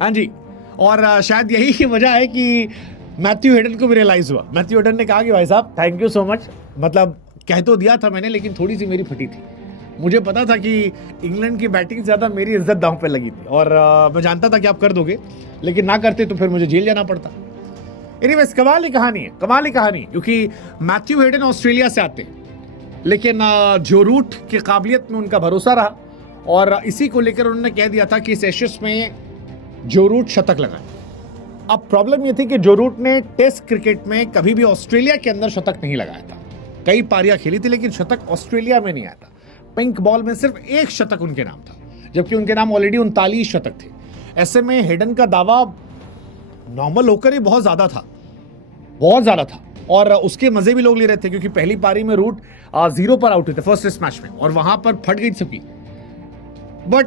हाँ जी, और शायद यही की वजह है कि मैथ्यू हेडन को भी रियलाइज हुआ। मैथ्यू हेडन ने कहा कि भाई साहब थैंक यू सो मच, मतलब कह तो दिया था मैंने, लेकिन थोड़ी सी मेरी फटी थी। मुझे पता था कि इंग्लैंड की बैटिंग से ज़्यादा मेरी इज्जत दांव पे लगी थी, और मैं जानता था कि आप कर दोगे, लेकिन ना करते तो फिर मुझे जेल जाना पड़ता। एनीवेज, कमाल ही कहानी है, कमाल ही कहानी, क्योंकि मैथ्यू हेडन ऑस्ट्रेलिया से आते हैं, लेकिन जो रूट की काबिलियत में उनका भरोसा रहा, और इसी को लेकर उन्होंने कह दिया था कि इस एशेज में जो रूट शतक लगाए। अब प्रॉब्लम यह थी कि जो रूट ने टेस्ट क्रिकेट में कभी भी ऑस्ट्रेलिया के अंदर शतक नहीं लगाया था। कई पारियां खेली थी, लेकिन शतक ऑस्ट्रेलिया में नहीं आया था। पिंक बॉल में सिर्फ एक शतक उनके नाम था, जबकि उनके नाम ऑलरेडी 39 शतक थे। ऐसे में हेडन का दावा नॉर्मल होकर ही बहुत ज्यादा था, बहुत ज्यादा था, और उसके मजे भी लोग ले रहे थे, क्योंकि पहली पारी में रूट 0 पर आउट हुए थे फर्स्ट टेस्ट मैच में, और वहां पर फट गई सबकी। बट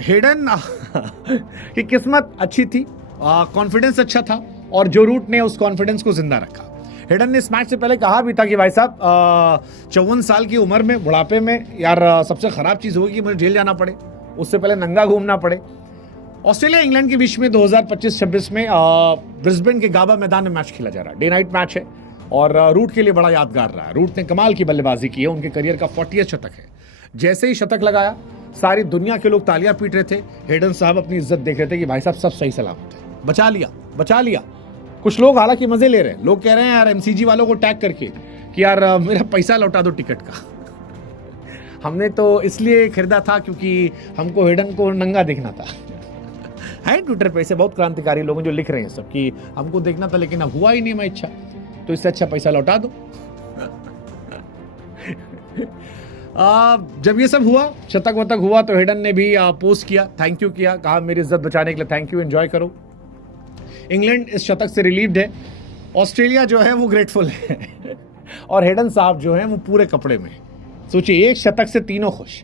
हेडन की किस्मत अच्छी थी, कॉन्फिडेंस अच्छा था, और जो रूट ने उस कॉन्फिडेंस को जिंदा रखा। हेडन ने इस मैच से पहले कहा भी था कि भाई साहब 54 साल की उम्र में, बुढ़ापे में यार, सबसे खराब चीज होगी कि मुझे जेल जाना पड़े, उससे पहले नंगा घूमना पड़े। ऑस्ट्रेलिया इंग्लैंड के बीच में 2025-26 में ब्रिस्बेन के गाबा मैदान में मैच खेला जा रहा है। डे नाइट मैच है, और रूट के लिए बड़ा यादगार रहा है। रूट ने कमाल की बल्लेबाजी की है, उनके करियर का 40वां शतक है। जैसे ही शतक लगाया, सारी दुनिया के लोग तालियां पीट रहे थे। हेडन साहब अपनी इज्जत देख रहे थे कि भाई साहब सब सही सलामत है, बचा लिया, बचा लिया। कुछ लोग हालांकि मजे ले रहे हैं, लोग कह रहे हैं यार एमसीजी वालों को टैग करके कि यार मेरा पैसा लौटा दो टिकट का। हमने तो इसलिए खरीदा था क्योंकि हमको हेडन को नंगा देखना था। है ट्विटर पे ऐसे बहुत क्रांतिकारी लोग जो लिख रहे हैं सब कि हमको देखना था, लेकिन अब हुआ ही नहीं मैं इच्छा, तो इससे अच्छा पैसा लौटा दो। जब ये सब हुआ, शतक वतक हुआ, तो हेडन ने भी पोस्ट किया, थैंक यू किया, कहा मेरी इज्जत बचाने के लिए थैंक यू, एंजॉय करो। इंग्लैंड इस शतक से रिलीव्ड है, ऑस्ट्रेलिया जो है वो ग्रेटफुल है, और हेडन साहब जो है वो पूरे कपड़े में। सोचिए, एक शतक से तीनों खुश।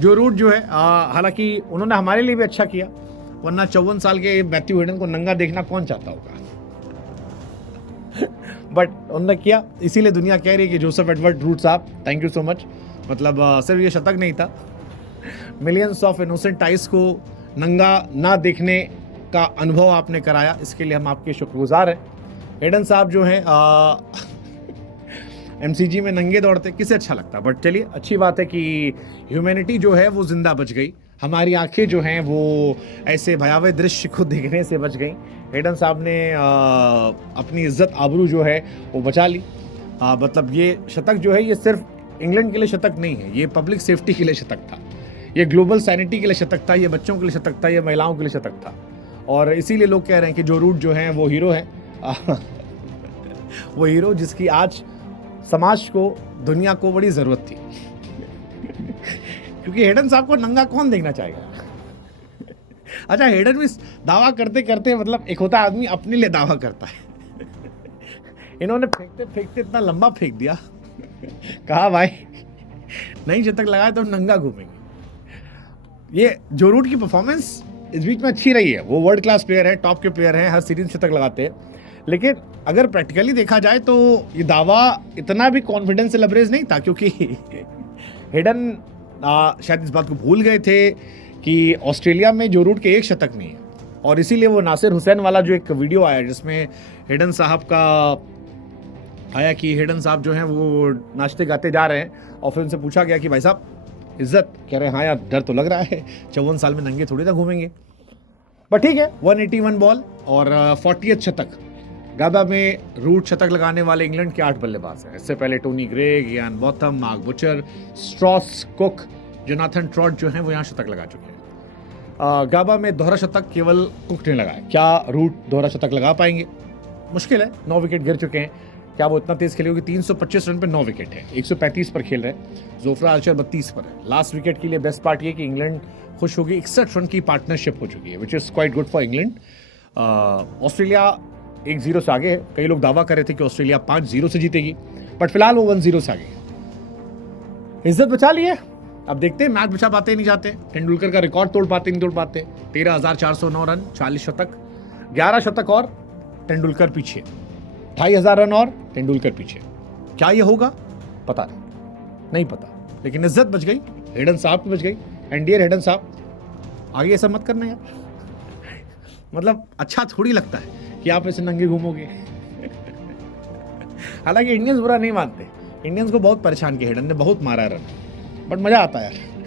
जो रूट जो है, हालांकि उन्होंने हमारे लिए भी अच्छा किया, वरना 54 साल के मैथ्यू हेडन को नंगा देखना कौन चाहता होगा। बट उन्होंने किया, इसीलिए दुनिया कह रही है कि जोसेफ एडवर्ड रूट साहब थैंक यू सो मच। मतलब सिर्फ ये शतक नहीं था, मिलियंस ऑफ इनोसेंट आइज को नंगा ना देखने का अनुभव आपने कराया, इसके लिए हम आपके शुक्रगुजार हैं। हेडन साहब जो हैं एमसीजी में नंगे दौड़ते, किसे अच्छा लगता। बट चलिए, अच्छी बात है कि ह्यूमैनिटी जो है वो जिंदा बच गई, हमारी आंखें जो हैं वो ऐसे भयावह दृश्य को देखने से बच गई। हेडन साहब ने अपनी इज्जत आबरू जो है वो बचा ली। मतलब ये शतक जो है ये सिर्फ इंग्लैंड के लिए शतक नहीं है, ये पब्लिक सेफ्टी के लिए शतक था, ये ग्लोबल सैनिटी के लिए शतक था, ये बच्चों के लिए शतक था, ये महिलाओं के लिए शतक था। और इसीलिए लोग कह रहे हैं कि जो रूट जो है वो हीरो है। वो हीरो जिसकी आज समाज को, दुनिया को बड़ी जरूरत थी। क्योंकि हेडन साहब को नंगा कौन देखना चाहेगा। अच्छा, हेडन भी दावा करते करते, मतलब एक होता आदमी अपने लिए दावा करता है, इन्होंने फेंकते फेंकते इतना लंबा फेंक दिया, कहा भाई नहीं शतक लगाए तो नंगा घूमेंगे। ये जो रूट की परफॉर्मेंस इस बीच में अच्छी रही है, वो वर्ल्ड क्लास प्लेयर है, टॉप के प्लेयर हैं, हर सीरीज शतक लगाते हैं, लेकिन अगर प्रैक्टिकली देखा जाए तो ये दावा इतना भी कॉन्फिडेंस से लबरेज नहीं था, क्योंकि हेडन शायद इस बात को भूल गए थे कि ऑस्ट्रेलिया में जो रूट के एक शतक नहीं है, और इसीलिए वो नासिर हुसैन वाला जो एक वीडियो आया जिसमें हेडन साहब का आया कि हेडन साहब जो हैं वो नाचते गाते जा रहे हैं, और फिर उनसे पूछा गया कि भाई साहब इज्जत, कह रहे हैं हाँ यार डर तो लग रहा है, 54 साल में नंगे थोड़ी ना घूमेंगे। बट ठीक है, 181 बॉल और 40th शतक। गाबा में रूट शतक लगाने वाले इंग्लैंड के 8 बल्लेबाज हैं। इससे पहले Tony Greig, Ian Botham, Mark Butcher, Strauss Cook, Jonathan Trott जो हैं वो यहाँ शतक लगा चुके हैं। गाबा में दोहरा शतक केवल कुक ने लगाया। क्या रूट दोहरा शतक लगा पाएंगे? मुश्किल है, 9 विकेट गिर चुके हैं। क्या वो इतना तेज खेले? 325 रन पे 9 विकेट है, 135 पर खेल रहे हैं। जोफ्रा आर्चर 32 पर है। लास्ट विकेट के लिए बेस्ट पार्ट ये कि इंग्लैंड खुश होगी, 61 रन की पार्टनरशिप हो चुकी है, which is quite good for England. Australia 1-0 से आगे है। कई लोग दावा कर रहे थे कि ऑस्ट्रेलिया 5-0 से जीतेगी, बट फिलहाल वो 1-0 से आगे है। इज्जत बचा ली है, अब देखते हैं मैच बचा पाते नहीं जाते। तेंदुलकर का रिकॉर्ड तोड़ पाते नहीं तोड़ पाते। 13,409 रन, 40 शतक, 11 शतक और तेंदुलकर पीछे, 2,500 रन और तेंदुलकर पीछे। क्या ये होगा? पता नहीं पता, लेकिन इज्जत बच गई, हेडन साहब की बच गई। एंड डियर हेडन साहब, आगे ऐसा मत करना यार। मतलब अच्छा थोड़ी लगता है कि आप ऐसे नंगे घूमोगे। हालांकि इंडियंस बुरा नहीं मानते, इंडियंस को बहुत परेशान किया हिडन ने, बहुत मारा रन, बट मजा आता है यार।